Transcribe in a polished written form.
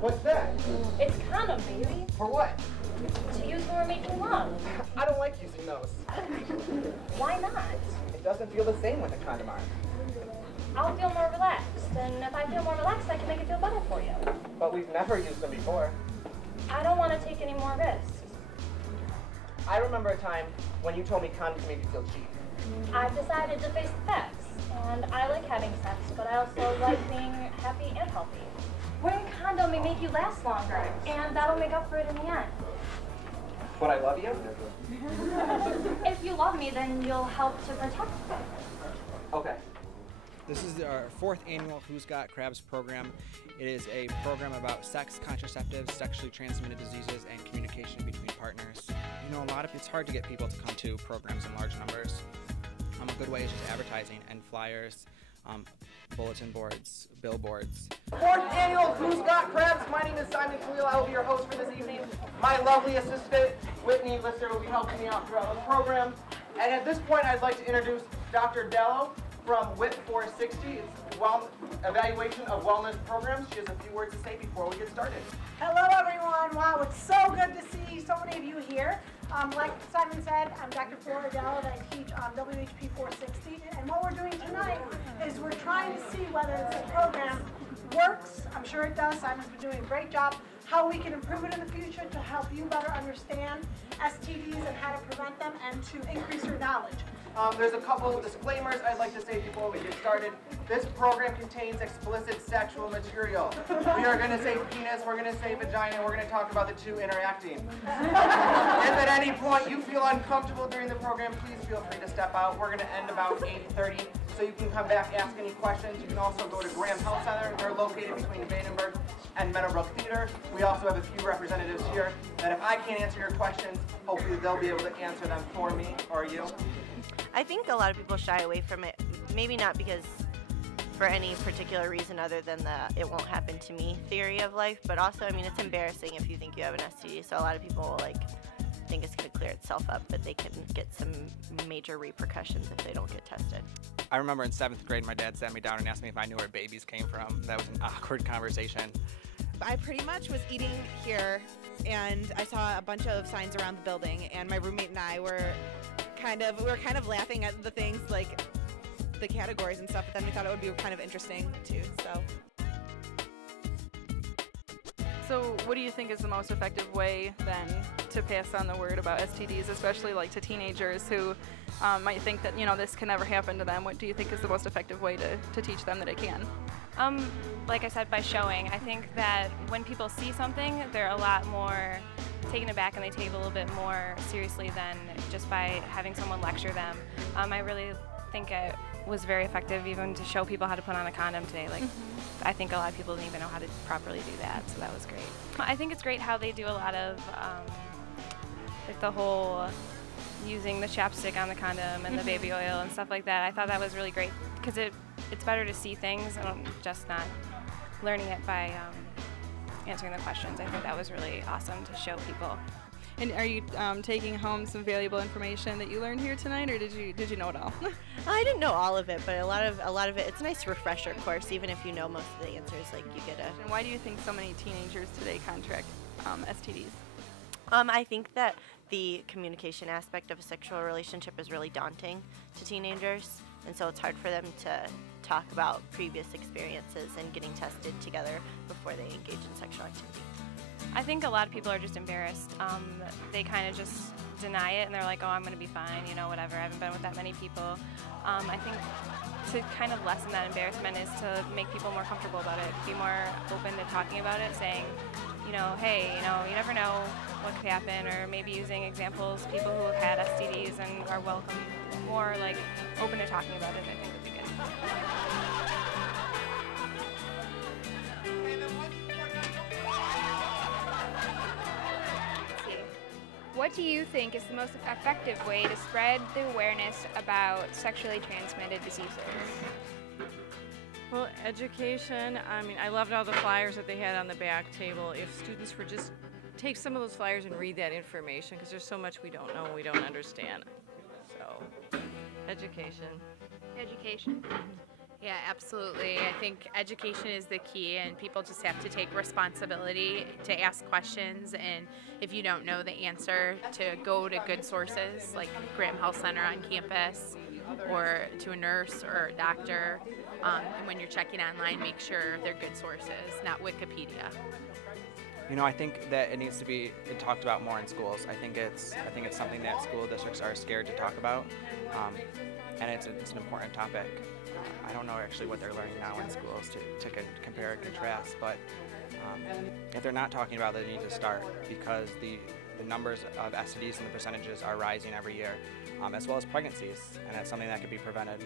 What's that? It's condom, baby. For what? To use when we're making love. I don't like using those. Why not? It doesn't feel the same with a condom on. I'll feel more relaxed, and if I feel more relaxed, I can make it feel better for you. But we've never used them before. I don't want to take any more risks. I remember a time when you told me condoms made you feel cheap. I've decided to face the facts, and I like having sex, but I also like being happy and healthy. Wearing a condom may make you last longer, and that'll make up for it in the end. But I love you? If you love me, then you'll help to protect me. Okay. This is our 4th annual Who's Got Crabs program. It is a program about sex, contraceptives, sexually transmitted diseases, and communication between partners. You know, it's hard to get people to come to programs in large numbers. A good way is just advertising and flyers, bulletin boards, billboards. 4th annual Who's Got Crabs. My name is Simon Kaleel. I will be your host for this evening. My lovely assistant, Whitney Lister, will be helping me out throughout the program. And at this point, I'd like to introduce Dr. Dello from WIP 460. It's evaluation of wellness programs. She has a few words to say before we get started. Hello everyone. Wow, it's so good to see so many of you here. Like Simon said, I'm Dr. Flora Dello, and I teach WHP 460. And what we're doing tonight is we're trying to see whether this program works. I'm sure it does. Simon's been doing a great job. How we can improve it in the future to help you better understand STDs and how to prevent them and to increase your knowledge. There's a couple of disclaimers I'd like to say before we get started. This program contains explicit sexual material. We are going to say penis, we're going to say vagina, we're going to talk about the two interacting. If at any point you feel uncomfortable during the program, please feel free to step out. We're going to end about 8:30, so you can come back, ask any questions. You can also go to Graham Health Center. They're located between Vandenberg and Meadowbrook Theater. We also have a few representatives here that if I can't answer your questions, hopefully they'll be able to answer them for me or you. I think a lot of people shy away from it, maybe not because for any particular reason other than the it won't happen to me theory of life, but also, I mean, it's embarrassing if you think you have an STD, so a lot of people will think it's going to clear itself up, but they can get some major repercussions if they don't get tested. I remember in 7th grade, my dad sat me down and asked me if I knew where babies came from. That was an awkward conversation. I pretty much was eating here, and I saw a bunch of signs around the building, and my roommate and I were kind of laughing at the things like the categories and stuff, but then we thought it would be kind of interesting too. So what do you think is the most effective way then to pass on the word about STDs, especially like to teenagers who might think that, you know, this can never happen to them? What do you think is the most effective way to teach them that it can? Like I said, by showing. I think that when people see something, they're a lot more taken aback and they take it a little bit more seriously than just by having someone lecture them. I really think it was very effective even to show people how to put on a condom today. I think a lot of people didn't even know how to properly do that, so that was great. I think it's great how they do a lot of like the whole using the chapstick on the condom and the baby oil and stuff like that. I thought that was really great because it's better to see things and just not learning it by answering the questions. I think that was really awesome to show people. And are you taking home some valuable information that you learned here tonight, or did you know it all? I didn't know all of it, but a lot of it, it's a nice refresher course, even if you know most of the answers, like you get a... And why do you think so many teenagers today contract STDs? I think that the communication aspect of a sexual relationship is really daunting to teenagers, and so it's hard for them to talk about previous experiences and getting tested together before they engage in sexual activity. I think a lot of people are just embarrassed. They kind of just deny it and they're like, oh, I'm going to be fine, you know, whatever. I haven't been with that many people. I think to kind of lessen that embarrassment is to make people more comfortable about it, be more open to talking about it, saying, you know, hey, you know, you never know what could happen, or maybe using examples, people who have had STDs and are welcome, more like open to talking about it, I think would be good. What do you think is the most effective way to spread the awareness about sexually transmitted diseases? Well, education. I mean, I loved all the flyers that they had on the back table. If students were just take some of those flyers and read that information, because there's so much we don't know and we don't understand. So, education. Education. Yeah, absolutely. I think education is the key, and people just have to take responsibility to ask questions, and if you don't know the answer, to go to good sources like Graham Health Center on campus, or to a nurse or a doctor. And when you're checking online, make sure they're good sources, not Wikipedia. You know, I think that it needs to be talked about more in schools. I think it's something that school districts are scared to talk about, and it's an important topic. I don't know actually what they're learning now in schools to compare and contrast, but if they're not talking about it, they need to start, because the numbers of STDs and the percentages are rising every year, as well as pregnancies, and that's something that could be prevented.